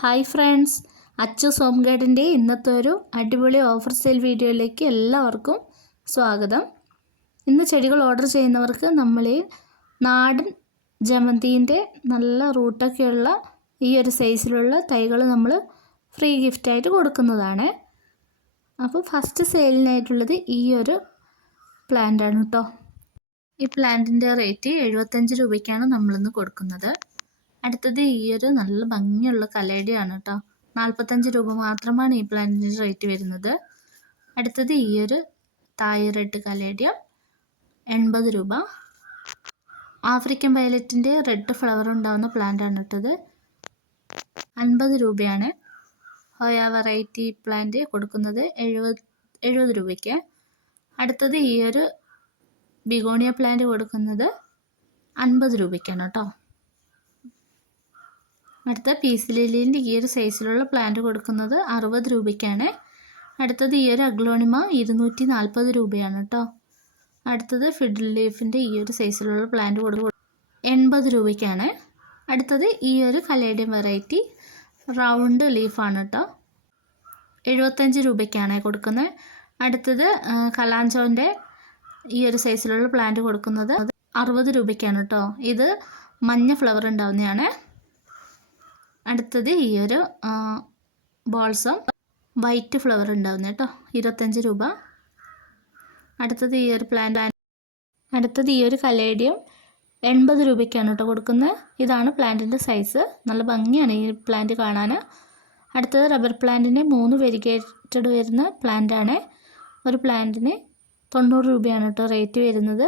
Hi friends Achu സോംഗാഡിന്റെ ഇന്നത്തെ ഒരു അടിപൊളി ഓഫർ സെയിൽ വീഡിയോയിലേക്ക് എല്ലാവർക്കും സ്വാഗതം. ഇന്ന് ചെടികൾ ഓർഡർ ചെയ്യുന്നവർക്ക് നമ്മൾ ഈ നാടൻ ജമന്തിന്റെ നല്ല റൂട്ടൊക്കെയുള്ള ഈ ഒരു സൈസിലുള്ള തൈകൾ നമ്മൾ ഫ്രീ ഗിഫ്റ്റായിട്ട് കൊടുക്കുന്നതാണ്. അപ്പോൾ ഫസ്റ്റ് സെയിലിനായിട്ടുള്ളത് ഈ ഒരു പ്ലാന്റാണ് കേട്ടോ. ഈ പ്ലാന്റിന്റെ റേറ്റ് എഴുപത്തഞ്ച് രൂപയ്ക്കാണ് നമ്മളിന്ന് കൊടുക്കുന്നത്. അടുത്തത് ഈ ഒരു നല്ല ഭംഗിയുള്ള കലേഡിയാണ് കേട്ടോ നാൽപ്പത്തഞ്ച് രൂപ മാത്രമാണ് ഈ പ്ലാന്റിന് റേറ്റ് വരുന്നത്. അടുത്തത് ഈ ഒരു തായ് കലേഡിയം എൺപത് രൂപ. ആഫ്രിക്കൻ വയലറ്റിന്റെ റെഡ് ഫ്ലവർ ഉണ്ടാകുന്ന പ്ലാന്റാണ് ഇട്ടത് അൻപത് രൂപയാണ്. ഹോയ വെറൈറ്റി പ്ലാന്റ് കൊടുക്കുന്നത് എഴുപത് എഴുപത് രൂപയ്ക്ക്. അടുത്തത് ഈ ഒരു ബിഗോണിയ പ്ലാന്റ് കൊടുക്കുന്നത് അൻപത് രൂപയ്ക്കാണ് കേട്ടോ അടുത്ത പീസ് ലില്ലിന്റെ ഈ ഒരു സൈസിലുള്ള പ്ലാന്റ് കൊടുക്കുന്നത് അറുപത് രൂപയ്ക്കാണ്. അടുത്തത് ഈ ഒരു അഗ്ലോണിമ ഇരുന്നൂറ്റി നാൽപ്പത് രൂപയാണ് കേട്ടോ അടുത്തത് ഫിഡിൽ ലീഫിന്റെ ഈ ഒരു സൈസിലുള്ള പ്ലാന്റ് കൊടുക്കും എൺപത് രൂപയ്ക്കാണ്. അടുത്തത് ഈ ഒരു കലേഡിയം വെറൈറ്റി റൗണ്ട് ലീഫാണ് കേട്ടോ എഴുപത്തഞ്ച് രൂപയ്ക്കാണ് കൊടുക്കുന്നത്. അടുത്തത് കലാഞ്ചോന്റെ ഈ ഒരു സൈസിലുള്ള പ്ലാന്റ് കൊടുക്കുന്നത് അറുപത് രൂപയ്ക്കാണ് കേട്ടോ ഇത് മഞ്ഞ ഫ്ലവർ ഉണ്ടാവുന്നതാണ്. അടുത്തത് ഈ ഒരു ബോൾസം വൈറ്റ് ഫ്ലവർ ഉണ്ടാവുന്ന കേട്ടോ ഇരുപത്തഞ്ച് രൂപ. അടുത്തത് ഈ ഒരു പ്ലാന്റ് അടുത്തത് ഈ ഒരു കലേഡിയം എൺപത് രൂപയ്ക്കാണ് കേട്ടോ കൊടുക്കുന്നത് ഇതാണ് പ്ലാന്റിന്റെ സൈസ് നല്ല ഭംഗിയാണ് ഈ പ്ലാന്റ് കാണാൻ അടുത്തത് റബ്ബർ പ്ലാന്റിന് മൂന്ന് വെരിഗേറ്റഡ് വരുന്ന പ്ലാന്റാണ് ഒരു പ്ലാന്റിന് തൊണ്ണൂറ് രൂപയാണ് കേട്ടോ റേറ്റ് വരുന്നത്.